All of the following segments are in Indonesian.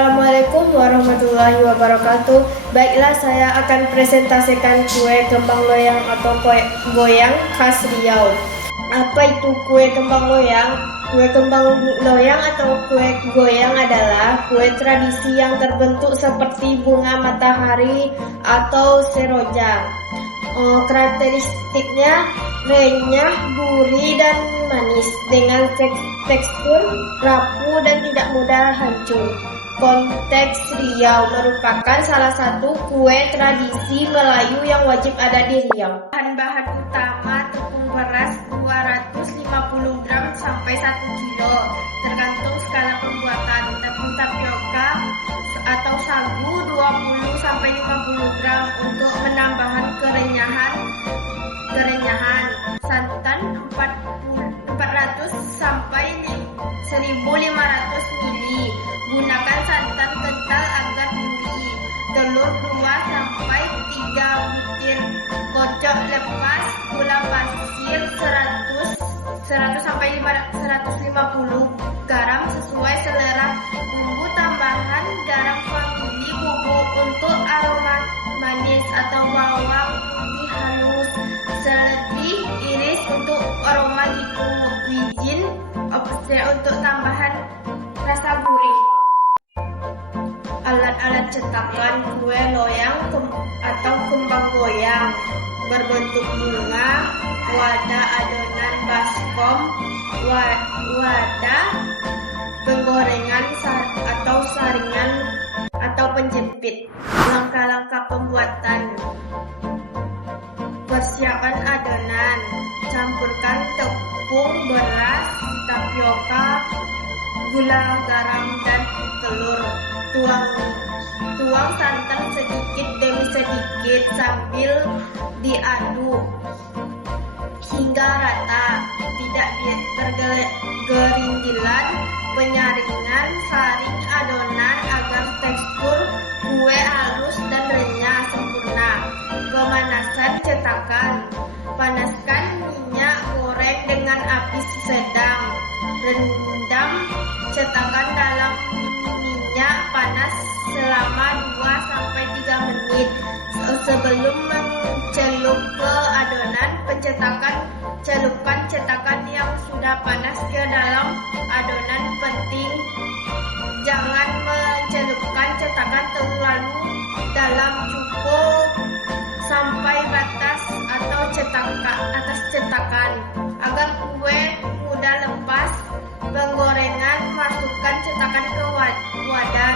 Assalamualaikum warahmatullahi wabarakatuh. Baiklah, saya akan presentasikan kue kembang loyang atau kue goyang khas Riau. Apa itu kue kembang loyang? Kue kembang loyang atau kue goyang adalah kue tradisi yang terbentuk seperti bunga matahari atau seroja. Karakteristiknya renyah, gurih, dan manis dengan tekstur rapuh dan tidak mudah hancur. Konteks Riau merupakan salah satu kue tradisi Melayu yang wajib ada di Riau. Bahan-bahan utama tepung beras 250 gram sampai 1 kilo, tergantung skala pembuatan. Tepung tapioka atau sagu 20 sampai 50 gram untuk penambahan kerenyahan. Santan 400 sampai 1500 ml. Gunakan santan kental agar gurih. Telur 2 sampai 3 butir. Kocok lepas, gula pasir 100 sampai 150 garam sesuai selera. Bumbu tambahan garam vanili, bubuk untuk aroma manis atau bawang putih halus, seledri iris untuk aroma gitu, wijen opsional untuk tambahan rasa gurih. Alat-alat cetakan kue loyang atau kembang goyang: berbentuk bunga, wadah adonan baskom, wadah penggorengan atau saringan atau penjepit. Langkah-langkah pembuatan: persiapan adonan, campurkan tepung beras, tapioka, gula, garam, dan telur. Tuang santan sedikit demi sedikit sambil diaduk hingga rata, tidak bergerindilan. Penyaringan, saring adonan agar tekstur kue halus dan renyah sempurna. Pemanasan cetakan: panaskan minyak goreng dengan api sedang. Rendam cetakan dalam minyak panas selama 2 sampai 3 menit. Sebelum mencelup ke adonan pencetakan, celupkan cetakan yang sudah panas ke dalam adonan. Penting, jangan mencelupkan cetakan terlalu dalam, cukup sampai batas atau atas cetakan agar kue mudah lepas. Penggorengan: masukkan cetakan ke wadah,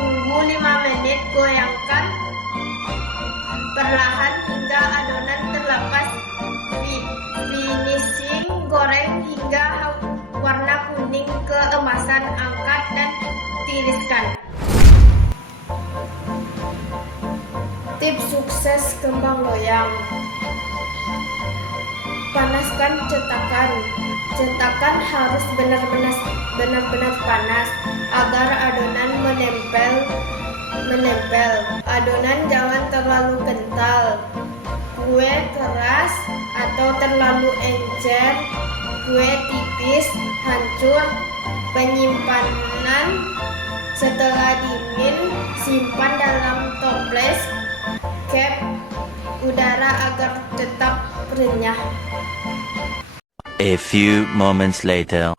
tunggu 5 menit, goyangkan perlahan hingga adonan terlepas. Finishing: goreng hingga warna kuning keemasan, angkat dan tiriskan. Tips sukses kembang loyang: panaskan cetakan. Cetakan harus benar-benar panas agar adonan menempel. Adonan jangan terlalu kental, kue keras atau terlalu encer, kue tipis, hancur. Penyimpanan: setelah dingin, simpan dalam toples cap udara agar tetap renyah. A few moments later.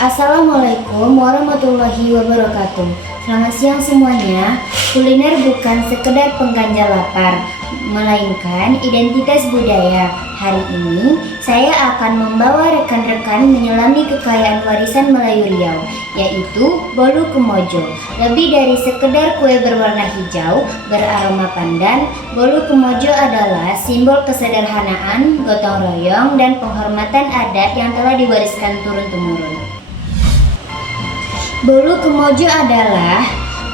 Assalamualaikum warahmatullahi wabarakatuh. Selamat siang semuanya. Kuliner bukan sekedar pengganjal lapar, melainkan identitas budaya. Hari ini saya akan membawa rekan-rekan menyelami kekayaan warisan Melayu Riau, yaitu bolu kemojo. Lebih dari sekedar kue berwarna hijau beraroma pandan, bolu kemojo adalah simbol kesederhanaan, gotong royong, dan penghormatan adat yang telah diwariskan turun-temurun. Bolu kemojo adalah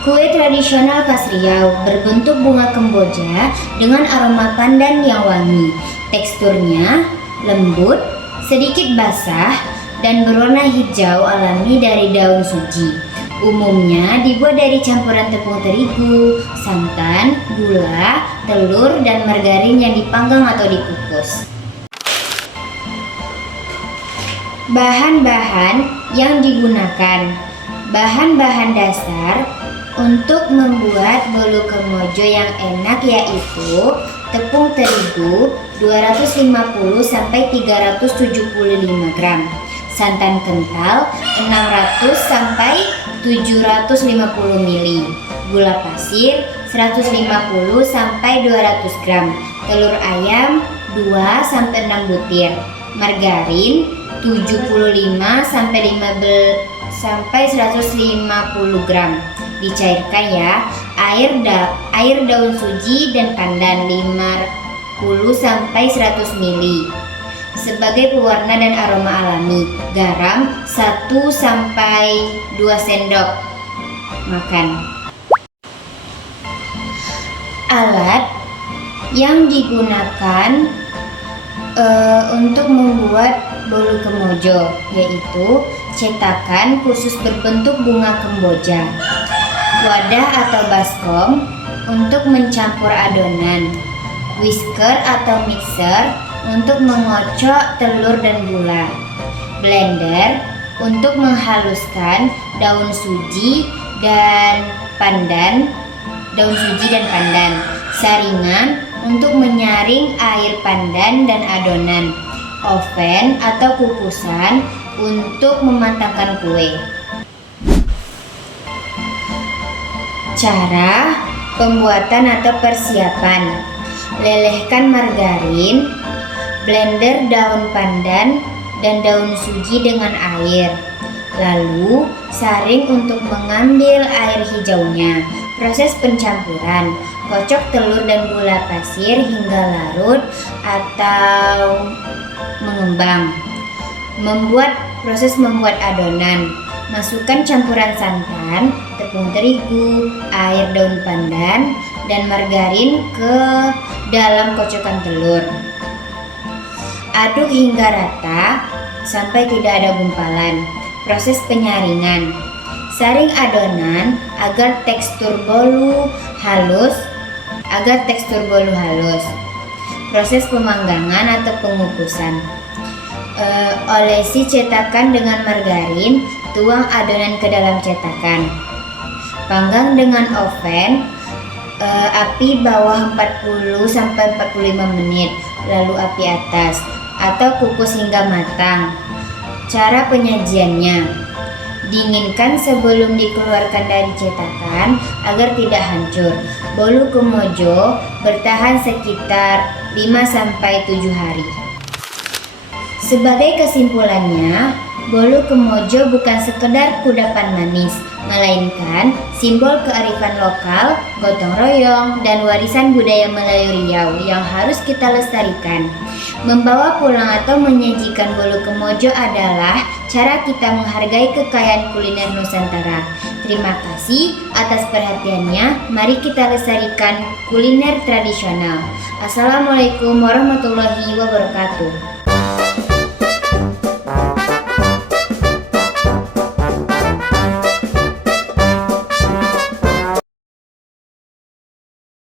kue tradisional khas Riau berbentuk bunga kemboja dengan aroma pandan yang wangi. Teksturnya lembut, sedikit basah, dan berwarna hijau alami dari daun suji. Umumnya dibuat dari campuran tepung terigu, santan, gula, telur, dan margarin yang dipanggang atau dikukus. Bahan-bahan yang digunakan. Bahan-bahan dasar untuk membuat bolu kemojo yang enak yaitu tepung terigu 250 sampai 375 gram, santan kental 600 sampai 750 ml, gula pasir 150 sampai 200 gram, telur ayam 2 sampai 6 butir, margarin 75 sampai 150 gram. Dicairkan ya. Air daun suji dan pandan 50 sampai 100 ml. Sebagai pewarna dan aroma alami, garam 1 sampai 2 sendok makan. Alat yang digunakan untuk membuat bolu kemojo yaitu cetakan khusus berbentuk bunga kemboja, wadah atau baskom untuk mencampur adonan, whisker atau mixer untuk mengocok telur dan gula, blender untuk menghaluskan daun suji dan pandan, saringan untuk menyaring air pandan dan adonan, oven atau kukusan untuk mematangkan kue. Cara pembuatan atau persiapan: lelehkan margarin, blender daun pandan dan daun suji dengan air, lalu saring untuk mengambil air hijaunya. Proses pencampuran: kocok telur dan gula pasir hingga larut atau mengembang. Proses membuat adonan: masukkan campuran santan, tepung terigu, air daun pandan, dan margarin ke dalam kocokan telur. Aduk hingga rata sampai tidak ada gumpalan. Proses penyaringan: saring adonan agar tekstur bolu halus. Proses pemanggangan atau pengukusan: olesi cetakan dengan margarin, tuang adonan ke dalam cetakan. Panggang dengan oven, api bawah 40 sampai 45 menit, lalu api atas, atau kukus hingga matang. Cara penyajiannya: dinginkan sebelum dikeluarkan dari cetakan agar tidak hancur. Bolu kemojo bertahan sekitar 5 sampai 7 hari. Sebagai kesimpulannya, bolu kemojo bukan sekedar kudapan manis, melainkan simbol kearifan lokal, gotong royong, dan warisan budaya Melayu Riau yang harus kita lestarikan. Membawa pulang atau menyajikan bolu kemojo adalah cara kita menghargai kekayaan kuliner Nusantara. Terima kasih atas perhatiannya. Mari kita lestarikan kuliner tradisional. Assalamualaikum warahmatullahi wabarakatuh.